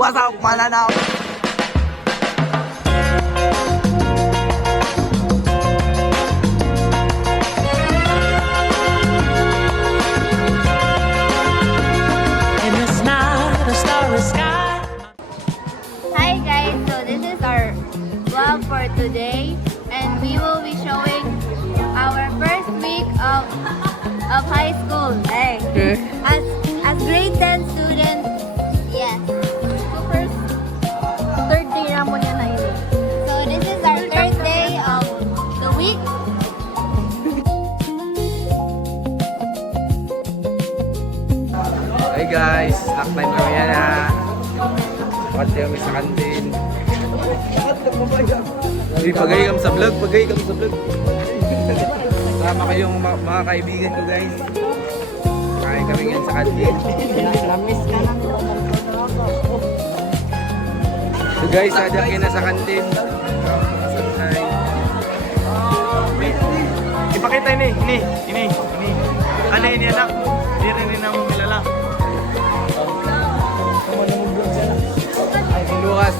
What's up, Mananaw? And it's not a starry sky. Hi guys, so this is our vlog for today and we will be showing our first week of high school. Hey. As grade 10 students. Yes. So first third day ramon yan na yun. So this is our third day of the week. Hey guys, snack time kami yan ha. Pati kami sa kantin. Hindi, pagay kami sa vlog, Sama kayong mga kaibigan ko guys. Kain kami ngayon sa kantin. So guys, sadya kayo na sa kantin. Ipakita ini. Ano ini anak? Di rin mo milala. Ay, si Lucas.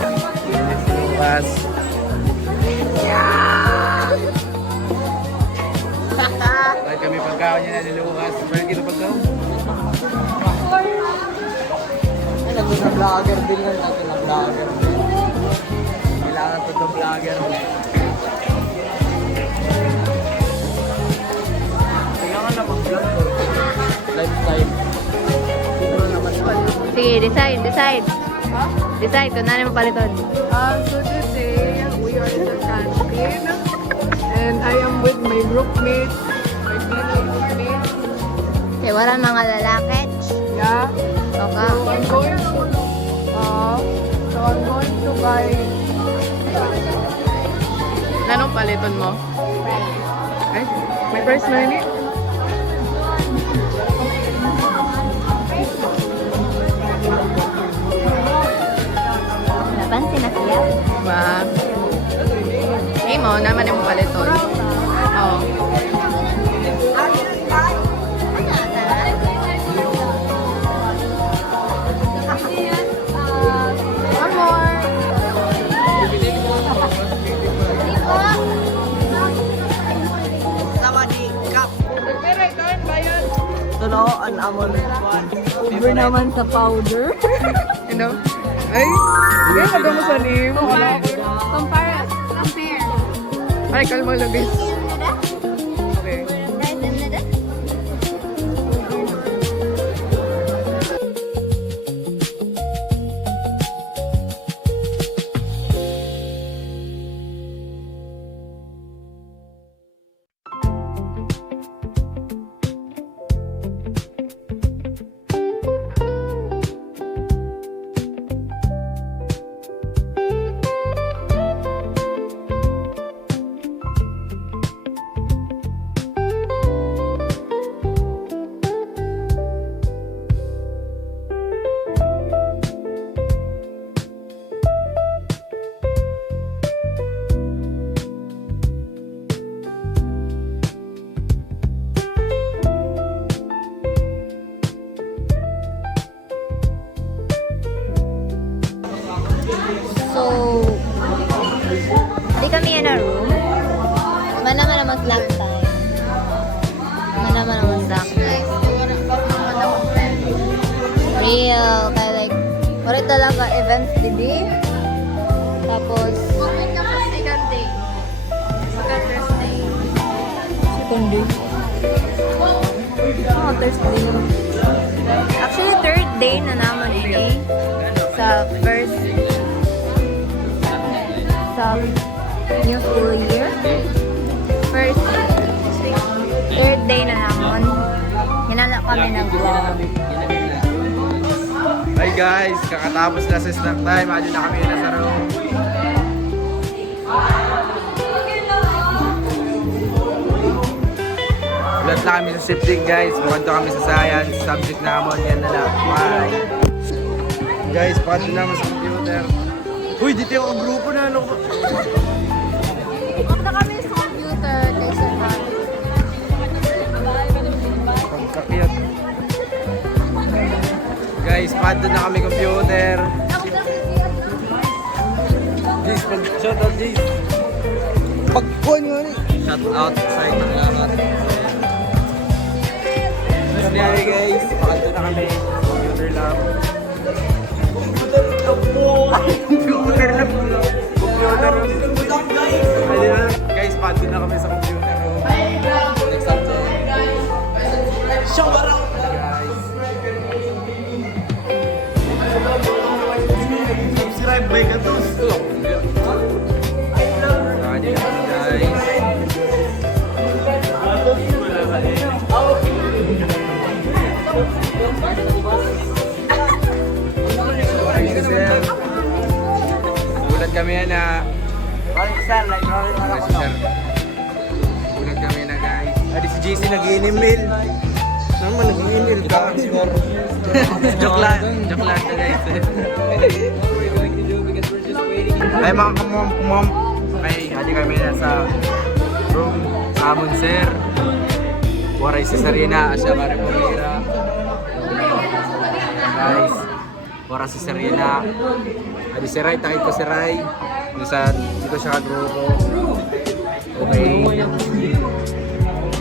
Kahit kami pagkaon niya na ni Lucas. Meron kita pagkaon? Nag-vlogger din yan. Nag-vlogger din. Kailangan ito ng vlogger. Kailangan na mag-vlog ko. Lifestyle. Sige, decide. Decide kung ano mo paliton. So today, we are in the canteen and I am with my groupmates, my teenage mates. Okay, wala mga lalaki. Yeah. Okay. So I'm going to buy. Anong paliton mo? Ay, may price na yun eh. Napansin na siya. Ba? Hey mo, naman yung paliton. Oh. One more. Tunoan amon. Over naman sa powder. You know? Ay, hindi ka mo sa name. Compare. Ay, kalma lang guys. Okay. So, di kami in a room. Manaman naman slack time. Manaman naman slack time. Real. Kaya like, wala talaga events didi. Tapos, second day. Thursday. Second day. Oh, Thursday. Actually, third day na naman ini. Sa first new school year. First, third day na naman. Hinala kami ng vlog. Hi guys, kakatapos na sa snack time. Adyo na kami na sa room. Ulat na kami sa sifting guys. Bukanto kami sa science. Subject naman yan na lang. Bye. Guys, pato naman sa computer. Uy, dito yung grupo na ano. Punta kami sa computer. Lesson hall. Pagkakiyat. Guys, pato na kami computer. Shout out Jace. Pagkuhan nga rin. Shout out sa inyong lahat. Tapos nangyari guys, pakanto na kami. Computer lab. Computer lab. Ayun, guys, pakanto na kami sa computer. Next subject. Shout out! Subscribe by Katus. Ulat kami na ulat kami na guys. Adi si JC nag-i-email. Naman nag-i-email ka. Joke lang to guys. Ay mga kumom. Ay, hadi kami na sa room sa amon sir. Waray si Sarina, asya ka rin guys, wara si Sarina. Hadi si Ray, takit ko si Ray. Dito siya ka-grupo. Okay.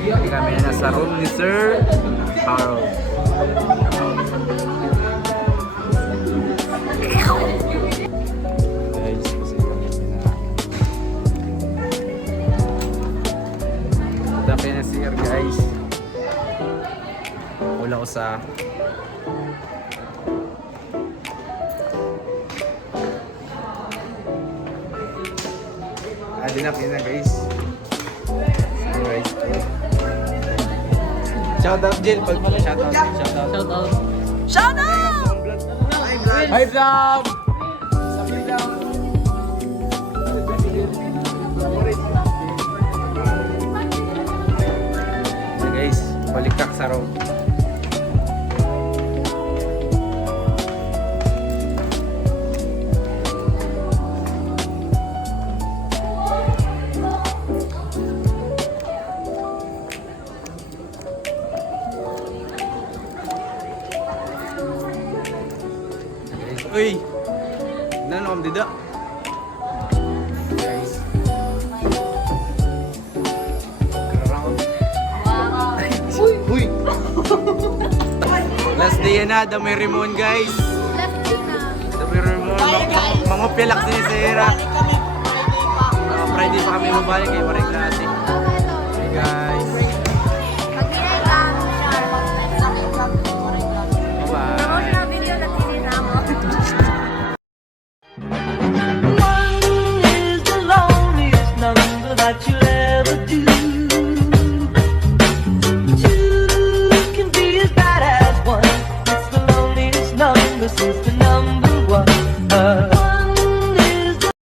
Hadi kami na sa room ni Sir Carl. Pinasir guys, wala ko sa adinap yun na guys. Alright, shout out Jill, shout out. Shout out! Hi vlog! Guys, balik kak sa room. Uy! Nanom dida. Guys. Uy! Last day na, dami Ramon guys. Last day na. Dami Ramon. Mga pilak din sa Hira. Friday pa kami mabalik kayo maring klase. Hey guys. Mag-inay lang siya. Bye-bye. Promotional video na tinira mo. One is the loneliest number that you'll ever do. Two can be as bad as one. It's the loneliest number since the